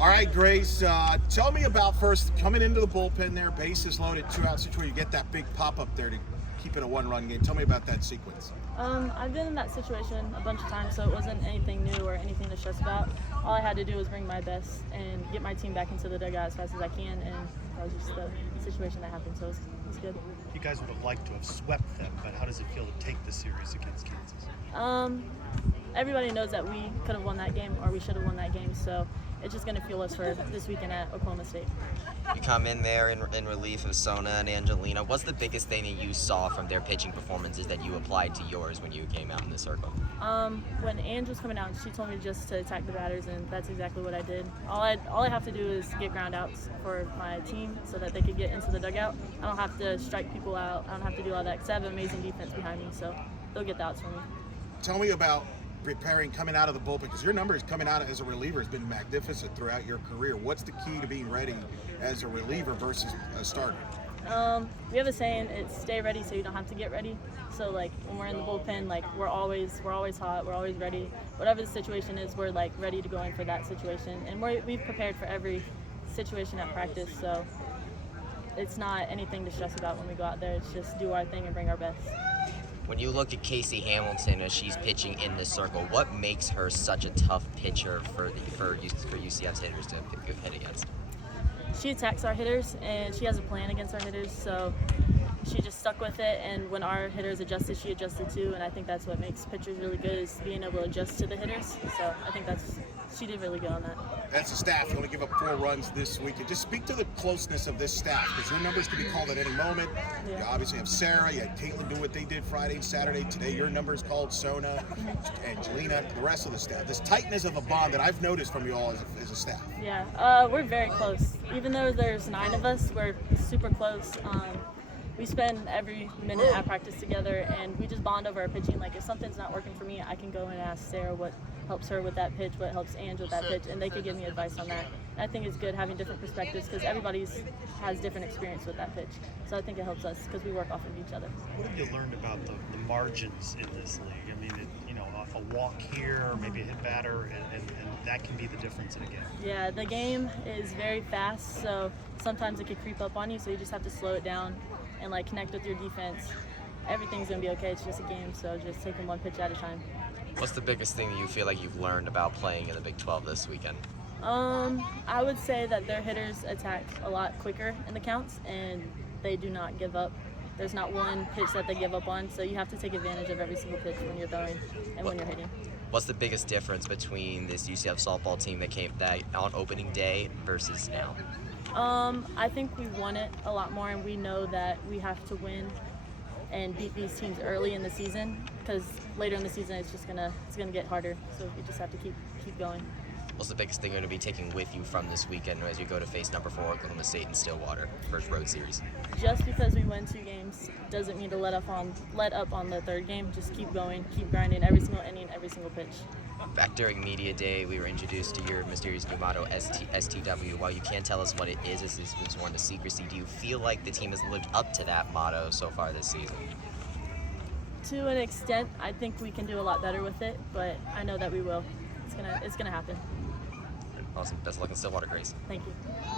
All right, Grace, tell me about first coming into the bullpen there, bases loaded, 2-out situation. You get that big pop up there to keep it a one-run game. Tell me about that sequence. I've been in that situation a bunch of times, so it wasn't anything new or anything to stress about. All I had to do was bring my best and get my team back into the dugout as fast as I can, and that was just the situation that happened, so it's good. You guys would have liked to have swept them, but how does it feel to take the series against Kansas? Everybody knows that we could have won that game, or we should have won that game, so it's just going to fuel us for this weekend at Oklahoma State. You come in there in relief of Sona and Angelina. What's the biggest thing that you saw from their pitching performances that you applied to yours when you came out in the circle? When Ange was coming out, she told me just to attack the batters, and that's exactly what I did. All I have to do is get ground outs for my team so that they could get into the dugout. I don't have to strike people out. I don't have to do all that because I have amazing defense behind me, so they'll get the outs for me. Tell me about preparing coming out of the bullpen, because your numbers coming out as a reliever has been magnificent throughout your career. What's the key to being ready as a reliever versus a starter? We have a saying, it's stay ready so you don't have to get ready. So like when we're in the bullpen, like we're always hot, we're always ready. Whatever the situation is, we're like ready to go in for that situation, and we've prepared for every situation at practice. So it's not anything to stress about when we go out there. It's just do our thing and bring our best. When you look at Casey Hamilton as she's pitching in this circle, what makes her such a tough pitcher for UCF's hitters to hit against? She attacks our hitters, and she has a plan against our hitters, so she just stuck with it, and when our hitters adjusted, she adjusted too, and I think that's what makes pitchers really good, is being able to adjust to the hitters. So I think she did really good on that. As a staff, you only give up 4 runs this week. And just speak to the closeness of this staff, because your numbers can be called at any moment. Yeah. You obviously have Sarah, you had Caitlin do what they did Friday, Saturday. Today, your numbers called Sona, Angelina, the rest of the staff. This tightness of a bond that I've noticed from you all as a staff. Yeah, we're very close. Even though there's 9 of us, we're super close. We spend every minute at practice together, and we just bond over our pitching. Like if something's not working for me, I can go and ask Sarah what helps her with that pitch, what helps Ange with that pitch, and they could give me advice on that. And I think it's good having different perspectives because everybody has different experience with that pitch. So I think it helps us because we work off of each other. What have you learned about the margins in this league? I mean, a walk here, maybe a hit batter, and that can be the difference in a game. Yeah, the game is very fast, so sometimes it could creep up on you, so you just have to slow it down and like connect with your defense. Everything's gonna be okay. It's just a game, so just taking one pitch at a time. What's the biggest thing that you feel like you've learned about playing in the Big 12 this weekend? I would say that their hitters attack a lot quicker in the counts, and they do not give up. There's not one pitch that they give up on, so you have to take advantage of every single pitch when you're throwing and when you're hitting. What's the biggest difference between this UCF softball team that on opening day versus now? I think we won it a lot more, and we know that we have to win and beat these teams early in the season, because later in the season it's gonna get harder. So we just have to keep going. What's the biggest thing you're going to be taking with you from this weekend as you go to face number 4 Oklahoma State in Stillwater, first road series? Just because we win 2 games doesn't mean to let up on the 3rd game. Just keep going, keep grinding every single inning, every single pitch. Back during media day, we were introduced to your mysterious new motto, STW. While you can't tell us what it is, as it's been sworn to secrecy, do you feel like the team has lived up to that motto so far this season? To an extent, I think we can do a lot better with it, but I know that we will. It's gonna happen. Awesome. Best of luck in Stillwater, Grace. Thank you.